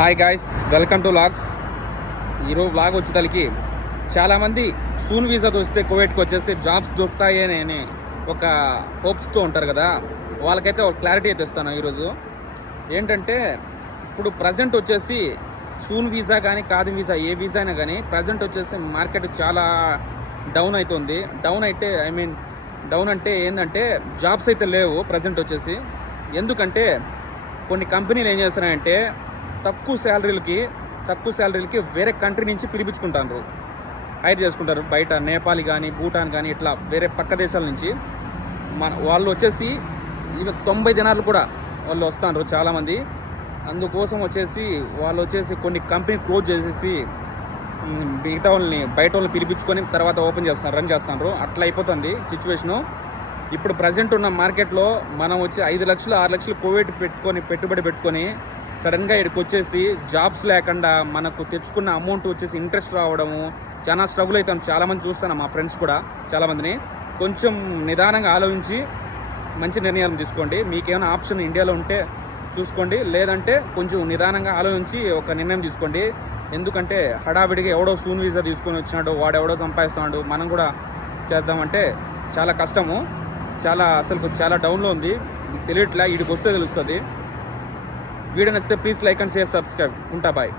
Hi guys, welcome to vlogs. ఈరోజు vlog వచ్చేసరికి చాలామంది సూన్ వీసాతో వస్తే కువైట్కి వచ్చేసి జాబ్స్ దొరుకుతాయి అని ఒక హోప్స్తో ఉంటారు కదా. వాళ్ళకైతే ఒక క్లారిటీ అయితే ఇస్తాను ఈరోజు. ఏంటంటే ఇప్పుడు ప్రజెంట్ వచ్చేసి సూన్ వీసా కానీ కాది వీసా ఏ వీసా అయినా కానీ ప్రజెంట్ వచ్చేసి మార్కెట్ చాలా డౌన్ అవుతుంది. డౌన్ అంటే ఏంటంటే జాబ్స్ అయితే లేవు ప్రజెంట్ వచ్చేసి. ఎందుకంటే కొన్ని కంపెనీలు ఏం చేస్తున్నాయంటే తక్కువ శాలరీలకి వేరే కంట్రీ నుంచి పిలిపించుకుంటారు, హైర్ చేసుకుంటారు. బయట నేపాల్ కానీ భూటాన్ కానీ ఇట్లా వేరే పక్క దేశాల నుంచి వాళ్ళు వచ్చేసి 90 దినాలు కూడా వాళ్ళు వస్తారు చాలామంది. అందుకోసం వచ్చేసి వాళ్ళు వచ్చేసి కొన్ని కంపెనీ క్లోజ్ చేసేసి మిగతా వాళ్ళని బయట వాళ్ళని పిలిపించుకొని తర్వాత రన్ చేస్తారు. అట్లా అయిపోతుంది సిచ్యువేషను. ఇప్పుడు ప్రజెంట్ ఉన్న మార్కెట్లో మనం వచ్చి 5 లక్షలు 6 లక్షలు కోవిడ్ పెట్టుబడి పెట్టుకొని సడన్గా ఇక్కడికి వచ్చేసి జాబ్స్ లేకుండా మనకు తెచ్చుకున్న అమౌంట్ వచ్చేసి ఇంట్రెస్ట్ రావడము చాలా స్ట్రగుల్ అవుతాం. చాలామంది చూస్తాను, మా ఫ్రెండ్స్ కూడా చాలామందిని. కొంచెం నిదానంగా ఆలోచించి మంచి నిర్ణయాలు తీసుకోండి. మీకేమైనా ఆప్షన్ ఇండియాలో ఉంటే చూసుకోండి, లేదంటే కొంచెం నిదానంగా ఆలోచించి ఒక నిర్ణయం తీసుకోండి. ఎందుకంటే హడావిడిగా ఎవడో సూన్ వీసా తీసుకొని వచ్చినాడు, వాడెవడో సంపాదిస్తున్నాడు, మనం కూడా చేద్దామంటే చాలా కష్టము. చాలా డౌన్లో ఉంది, తెలియట్లే. వీడికి వస్తే తెలుస్తుంది. వీడియో నచ్చితే please like and share, subscribe. ఉంటా, బాయ్.